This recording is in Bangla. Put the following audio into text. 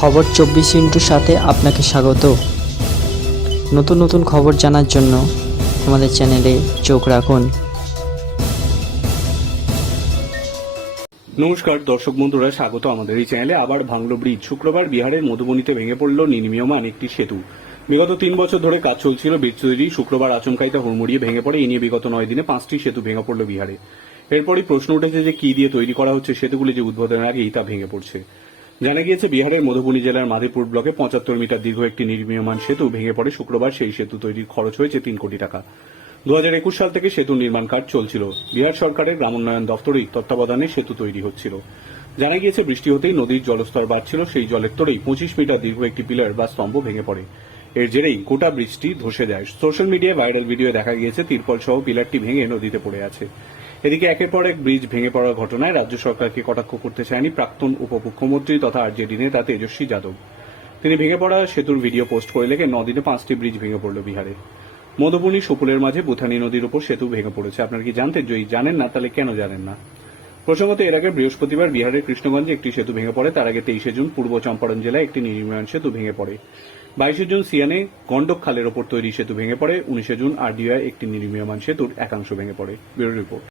খবর চব্বিশ ইন্টুর সাথে আপনাকে স্বাগত। নতুন নতুন খবর জানার জন্য আমাদের চ্যানেলে চোখ রাখুন। নমস্কার, দর্শক বন্ধুরা, স্বাগত আমাদের এই চ্যানেলে। আবার ভাঙল ব্রিজ, শুক্রবার বিহারের মধুবনীতে ভেঙে পড়ল নির্মীয়মান একটি সেতু। বিগত তিন বছর ধরে কাজ চলছিল ব্রিজ তৈরি। শুক্রবার আচমকাইতে হুড়মুড়িয়ে ভেঙে পড়ে। এই নিয়ে বিগত নয় দিনে পাঁচটি সেতু ভেঙে পড়ল বিহারে। এরপরই প্রশ্ন উঠেছে যে, কি দিয়ে তৈরি করা হচ্ছে সেতুগুলি যে উদ্বোধনের আগেই তা ভেঙে পড়ছে। জানা গিয়েছে, বিহারের মধুবনী জেলার মাধেপুর ব্লকে পঁচাত্তর মিটার দীর্ঘ একটি নির্মীয়মান সেতু ভেঙে পড়ে শুক্রবার। সেই সেতু তৈরির খরচ হয়েছে তিন কোটি টাকা। দু একুশ সাল থেকে সেতু নির্মাণ কাজ চলছিল। বিহার সরকারের গ্রামোন্নয়ন দফতরেই তত্ত্বাবধানে সেতু তৈরি হচ্ছিল। জানা গিয়েছে, বৃষ্টি হতেই নদীর জলস্তর বাড়ছিল। সেই জলের তোরেই পঁচিশ মিটার দীর্ঘ একটি পিলার বা স্তম্ভ ভেঙে পড়ে। এর জেরেই গোটা ব্রিজটি ধসে যায়। সোশ্যাল মিডিয়ায় ভাইরাল ভিডিও দেখা গিয়েছে, তিরপল সহ পিলারটি ভেঙে নদীতে পড়ে আছে। এদিকে একের পর এক ব্রিজ ভেঙে পড়ার ঘটনায় রাজ্য সরকারকে কটাক্ষ করতে চায়নি প্রাক্তন উপমুখ্যমন্ত্রী তথা আরজেডি নেতা তেজস্বী যাদব। তিনি ভেঙে পড়া সেতুর ভিডিও পোস্ট করে লেখে নদিনে পাঁচটি ব্রিজ ভেঙে পড়ল বিহারে। মধুবনী সুপুলের মাঝে বুথানি নদীর উপর সেতু ভেঙে পড়েছে। আপনার কি জানতেন যদি জানেন না, তাহলে কেন জানেন না? প্রসঙ্গত, এর আগে বৃহস্পতিবার বিহারের কৃষ্ণগঞ্জে একটি সেতু ভেঙে পড়ে। তার আগে তেইশে জুন পূর্ব চম্পারণ জেলায় একটি নির্মাণ সেতু ভেঙে পড়ে। বাইশে জুন সিয়ানে গন্ডক খালের ওপর তৈরি সেতু ভেঙে পড়ে। উনিশে জুন আরডিআই একটি নির্মীয়মান সেতুর একাংশ ভেঙে পড়ে। Bureau report.